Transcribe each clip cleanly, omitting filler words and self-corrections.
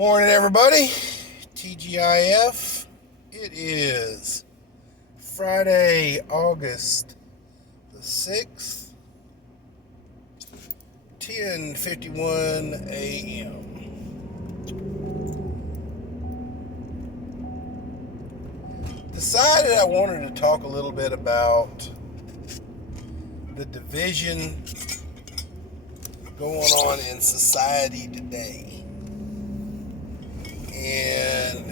Morning, everybody. TGIF. It is Friday, August the 6th, 10:51 a.m. Decided I wanted to talk a little bit about the division going on in society today. And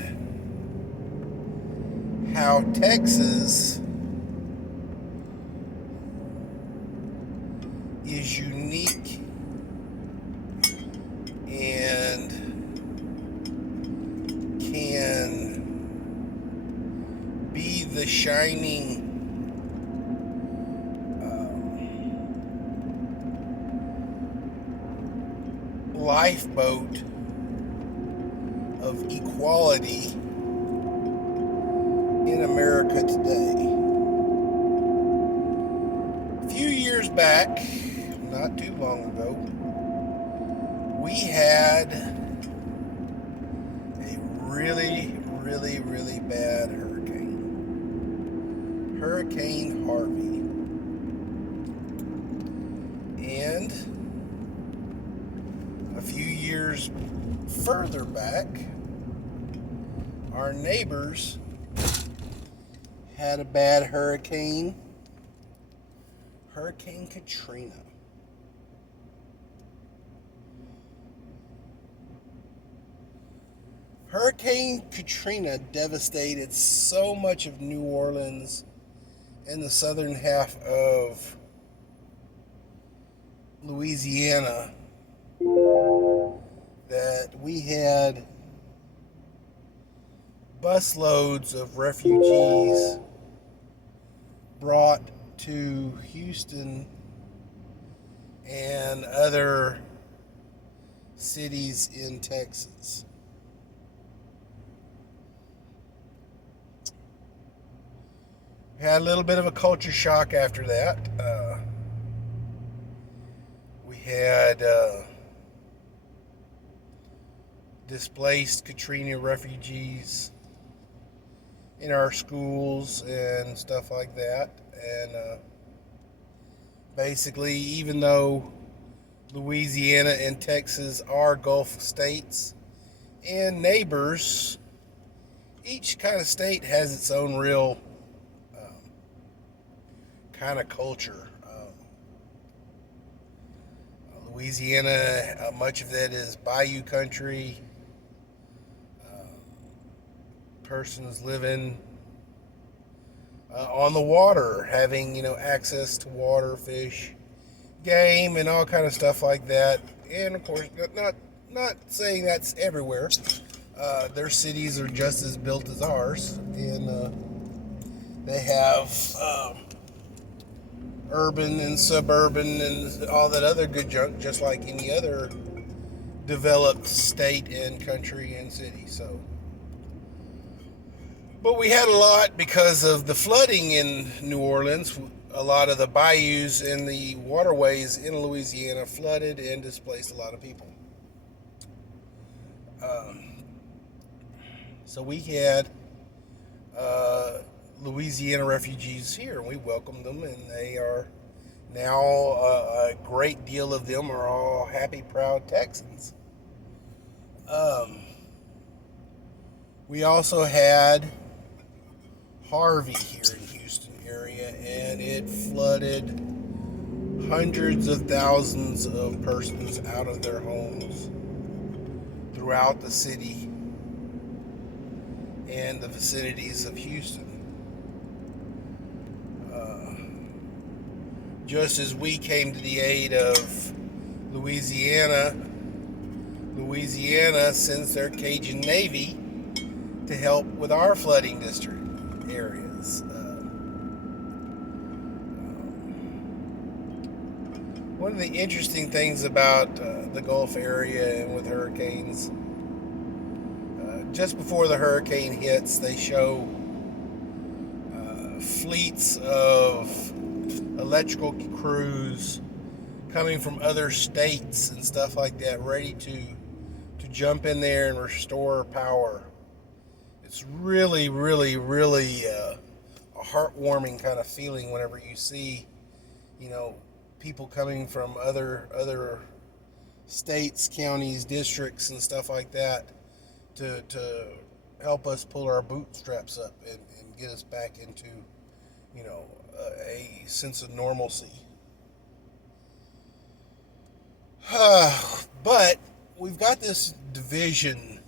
how Texas is unique and can be the shining lifeboat of equality in America today. A few years back, not too long ago, we had a really bad hurricane. Hurricane Harvey. And a few years further back, our neighbors had a bad hurricane, Hurricane Katrina. Hurricane Katrina devastated so much of New Orleans and the southern half of Louisiana that we had busloads of refugees brought to Houston and other cities in Texas. We had a little bit of a culture shock after that. We had displaced Katrina refugees in our schools and stuff like that. And basically, even though Louisiana and Texas are Gulf states and neighbors, each kind of state has its own real kind of culture. Louisiana, much of that is bayou country. Persons living on the water, having access to water, fish, game, and all kind of stuff like that. And of course, not saying that's everywhere. Their cities are just as built as ours, and they have urban and suburban and all that other good junk, just like any other developed state and country and city. So, but we had a lot because of the flooding in New Orleans. A lot of the bayous and the waterways in Louisiana flooded and displaced a lot of people. So we had Louisiana refugees here, and we welcomed them, and they are now a great deal of them are all happy, proud Texans. We also had Harvey here in Houston area, and it flooded hundreds of thousands of persons out of their homes throughout the city and the vicinities of Houston. Just as we came to the aid of Louisiana sends their Cajun Navy to help with our flooding district areas. One of the interesting things about the Gulf area and with hurricanes, just before the hurricane hits, they show fleets of electrical crews coming from other states and stuff like that, ready to to jump in there and restore power. It's really, really, really a heartwarming kind of feeling whenever you see, people coming from other states, counties, districts, and stuff like that to help us pull our bootstraps up and get us back into, a sense of normalcy. But we've got this division,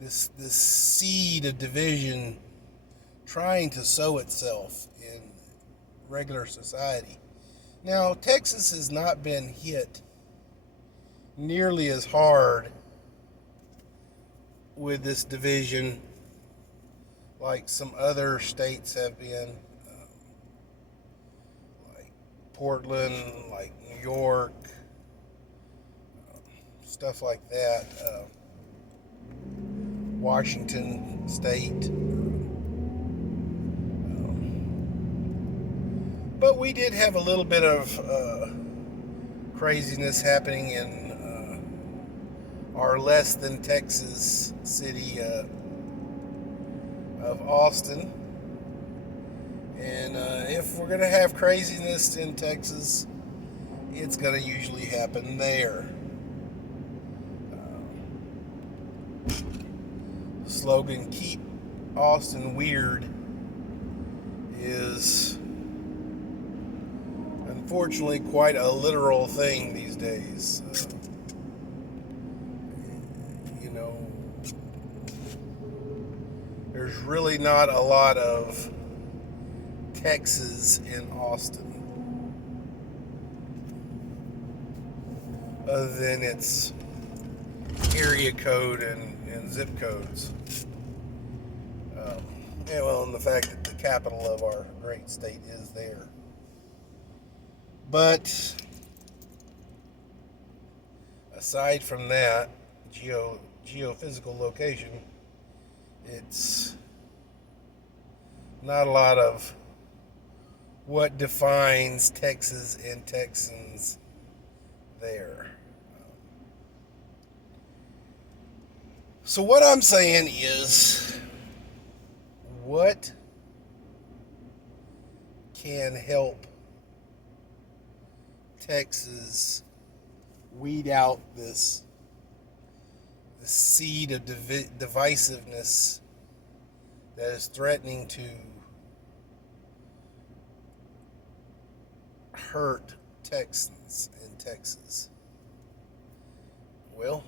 this seed of division trying to sow itself in regular society. Now, Texas has not been hit nearly as hard with this division like some other states have been, like Portland, like New York, stuff like that, Washington State. But we did have a little bit of craziness happening in our less than Texas city of Austin. And if we're going to have craziness in Texas, it's going to usually happen there. The slogan, "Keep Austin Weird," is unfortunately quite a literal thing these days. There's really not a lot of Texas in Austin, other than its area code and zip codes. And the fact that the capital of our great state is there. But aside from that, geophysical location, it's not a lot of what defines Texas and Texans there. So what I'm saying is, what can help Texas weed out this seed of divisiveness that is threatening to hurt Texans in Texas? Well,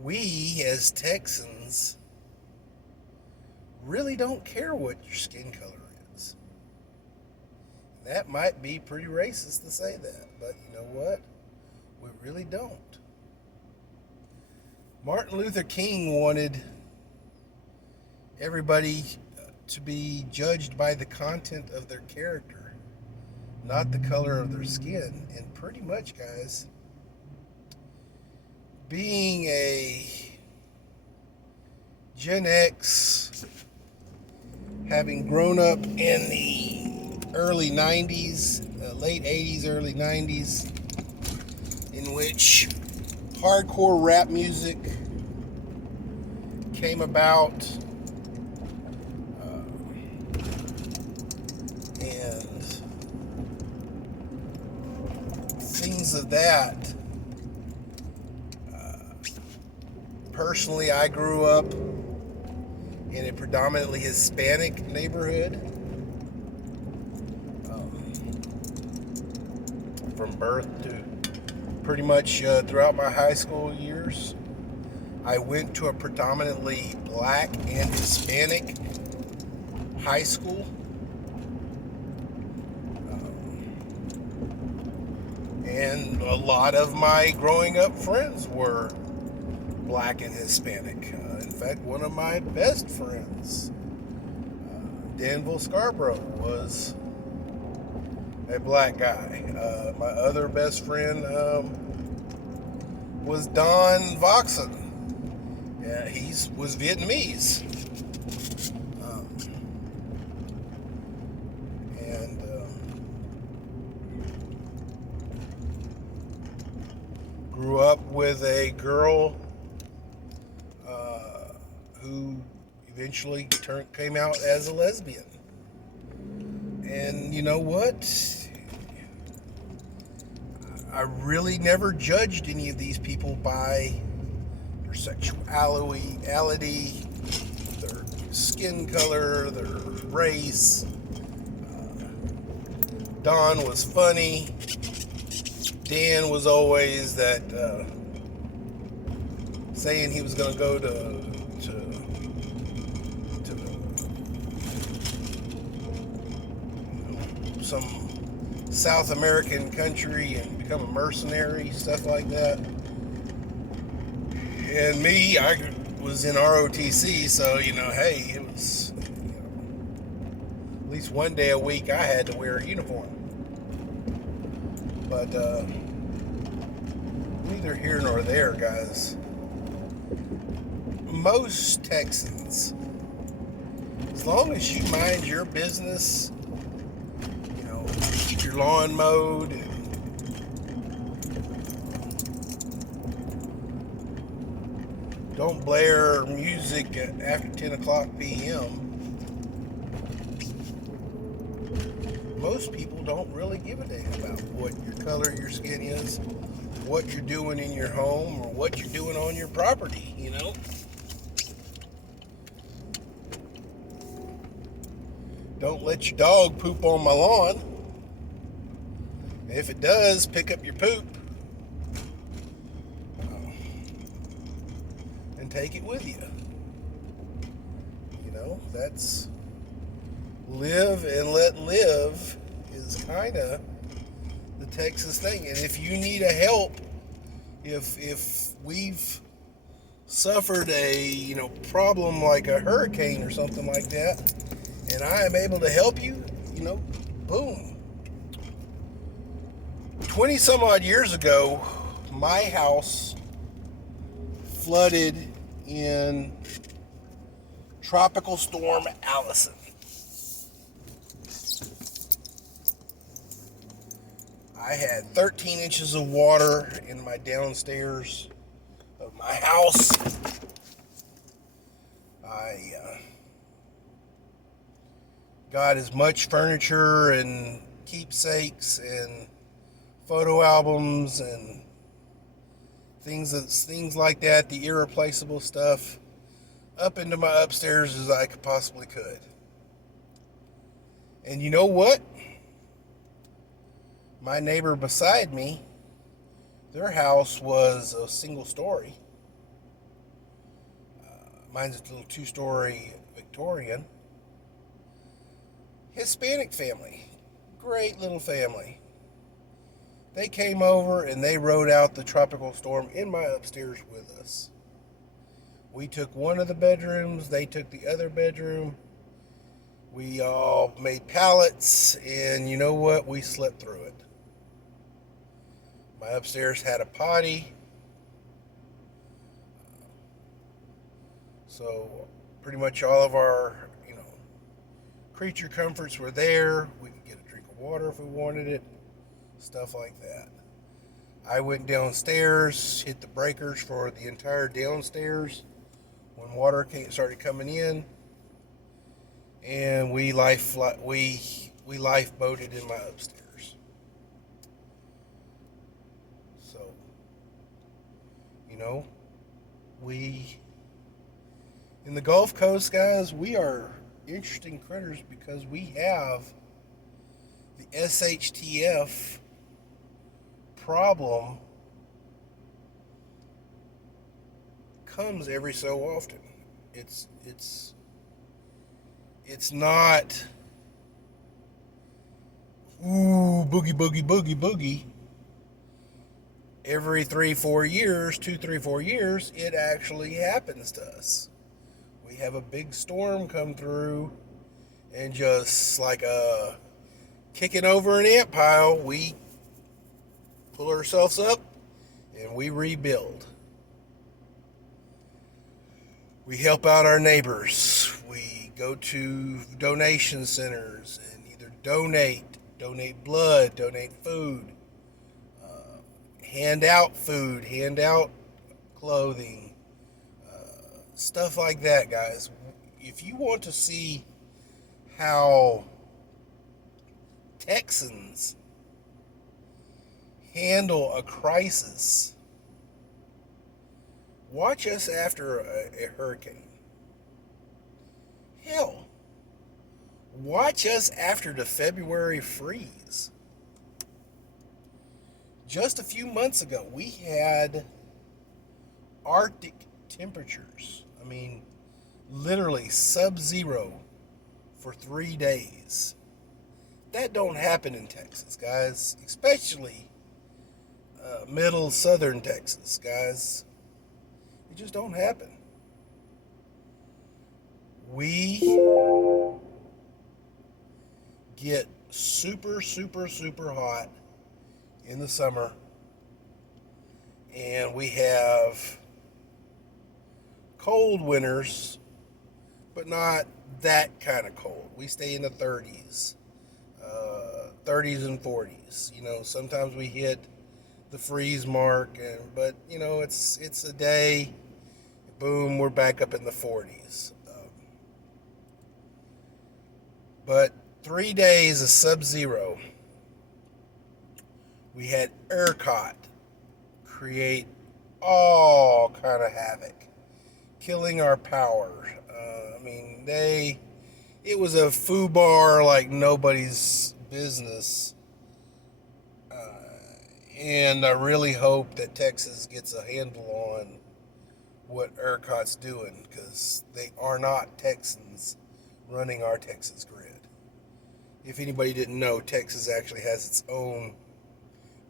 we as Texans really don't care what your skin color is. And that might be pretty racist to say that, but you know what? We really don't. Martin Luther King wanted everybody to be judged by the content of their character, not the color of their skin. And pretty much, guys, being a Gen X, having grown up in the early 90s, late 80s, early 90s, in which hardcore rap music came about, and things of that. Personally, I grew up in a predominantly Hispanic neighborhood. From birth to pretty much throughout my high school years, I went to a predominantly black and Hispanic high school. And a lot of my growing up friends were black and Hispanic. In fact, one of my best friends, Danville Scarborough, was a black guy. My other best friend was Don Voxon. Yeah, he was Vietnamese. grew up with a girl who eventually came out as a lesbian. And you know what? I really never judged any of these people by their sexuality, their skin color, their race. Don was funny. Dan was always that saying he was going to go to some South American country and become a mercenary, stuff like that. And me, I was in ROTC, so hey, it was at least one day a week I had to wear a uniform. But neither here nor there, guys. Most Texans, as long as you mind your business, keep your lawn mowed, and don't blare music after 10 o'clock p.m. Most people don't really give a damn about what your color of your skin is, what you're doing in your home, or what you're doing on your property, Don't let your dog poop on my lawn. If it does, pick up your poop and take it with you. That's live and let live is kind of the Texas thing. And if you need a help, if we've suffered a problem like a hurricane or something like that, and I am able to help you, boom. 20 some odd years ago, my house flooded in Tropical Storm Allison. I had 13 inches of water in my downstairs of my house. I got as much furniture and keepsakes and photo albums and things like that, the irreplaceable stuff, up into my upstairs as I possibly could. And you know what? My neighbor beside me, their house was a single story. Mine's a little 2-story Victorian. Hispanic family. Great little family. They came over and they rode out the tropical storm in my upstairs with us. We took one of the bedrooms, they took the other bedroom. We all made pallets, and you know what? We slept through it. My upstairs had a potty. So pretty much all of our, creature comforts were there. We could get a drink of water if we wanted it. Stuff like that. I went downstairs, hit the breakers for the entire downstairs when water started coming in, and we lifeboated in my upstairs. So, we in the Gulf Coast, guys, we are interesting critters because we have the SHTF problem comes every so often. It's not boogie boogie boogie boogie. Every 3-4 years, 2-3-4 years, it actually happens to us. We have a big storm come through, and just like kicking over an ant pile, we pull ourselves up and we rebuild. We help out our neighbors. We go to donation centers and either donate blood, donate food, hand out food, hand out clothing, stuff like that, guys. If you want to see how Texans handle a crisis, watch us after a hurricane. Hell, watch us after the February freeze. Just a few months ago, we had Arctic temperatures. I mean, literally sub-zero for 3 days. That don't happen in Texas, guys. Especially middle southern Texas, guys. It just don't happen. We get super, super, super hot in the summer, and we have cold winters, but not that kind of cold. We stay in the 30s, 30s and 40s. You know, sometimes we hit the freeze mark, but you know, it's a day, boom, we're back up in the 40s. But 3 days of sub-zero. We had ERCOT create all kind of havoc, killing our power. It was a foobar like nobody's business. And I really hope that Texas gets a handle on what ERCOT's doing, because they are not Texans running our Texas grid. If anybody didn't know, Texas actually has its own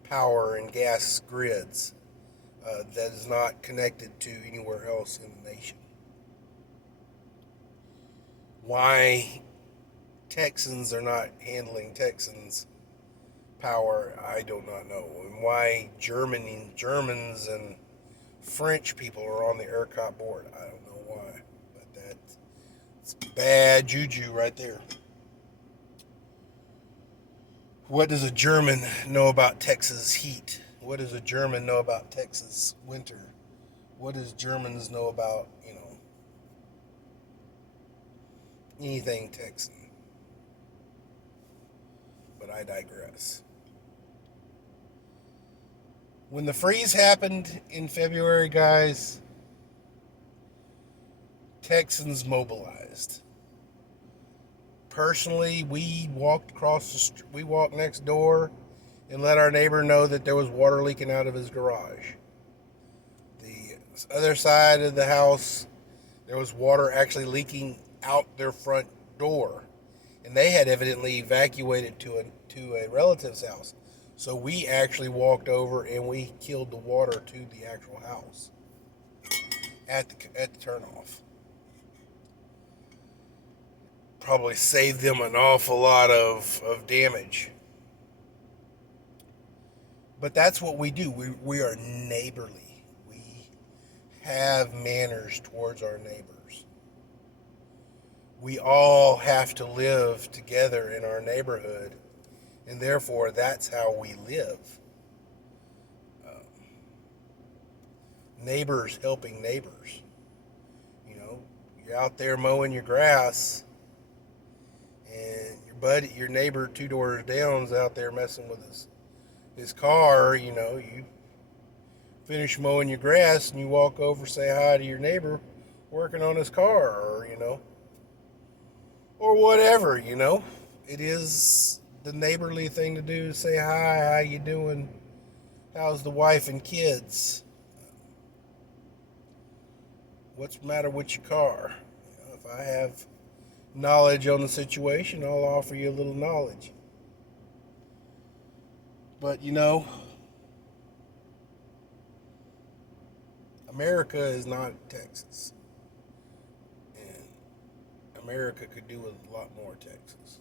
power and gas grids that is not connected to anywhere else in the nation. Why Texans are not handling Texans power, I do not know. And why Germans and French people are on the ERCOT board, I don't know why. But that's bad juju right there. What does a German know about Texas heat? What does a German know about Texas winter? What does Germans know about, anything Texan? But I digress. When the freeze happened in February, guys, Texans mobilized. Personally, we walked next door and let our neighbor know that there was water leaking out of his garage. The other side of the house, there was water actually leaking out their front door, and they had evidently evacuated to a relative's house. So we actually walked over and we killed the water to the actual house at the turnoff. Probably saved them an awful lot of damage. But that's what we do. We are neighborly. We have manners towards our neighbors. We all have to live together in our neighborhood, and therefore that's how we live. Neighbors helping neighbors. You're out there mowing your grass, and your neighbor 2 doors down is out there messing with his car. You finish mowing your grass and you walk over, say hi to your neighbor working on his car, or whatever. It is the neighborly thing to do, to say hi, how you doing, how's the wife and kids, what's the matter with your car. If I have knowledge on the situation, I'll offer you a little knowledge. But America is not Texas, and America could do with a lot more Texas.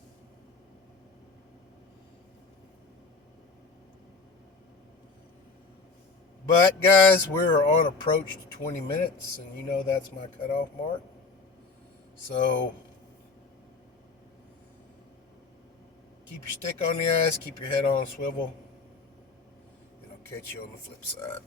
But guys, we're on approach to 20 minutes, and that's my cutoff mark. So keep your stick on the ice, keep your head on a swivel, and I'll catch you on the flip side.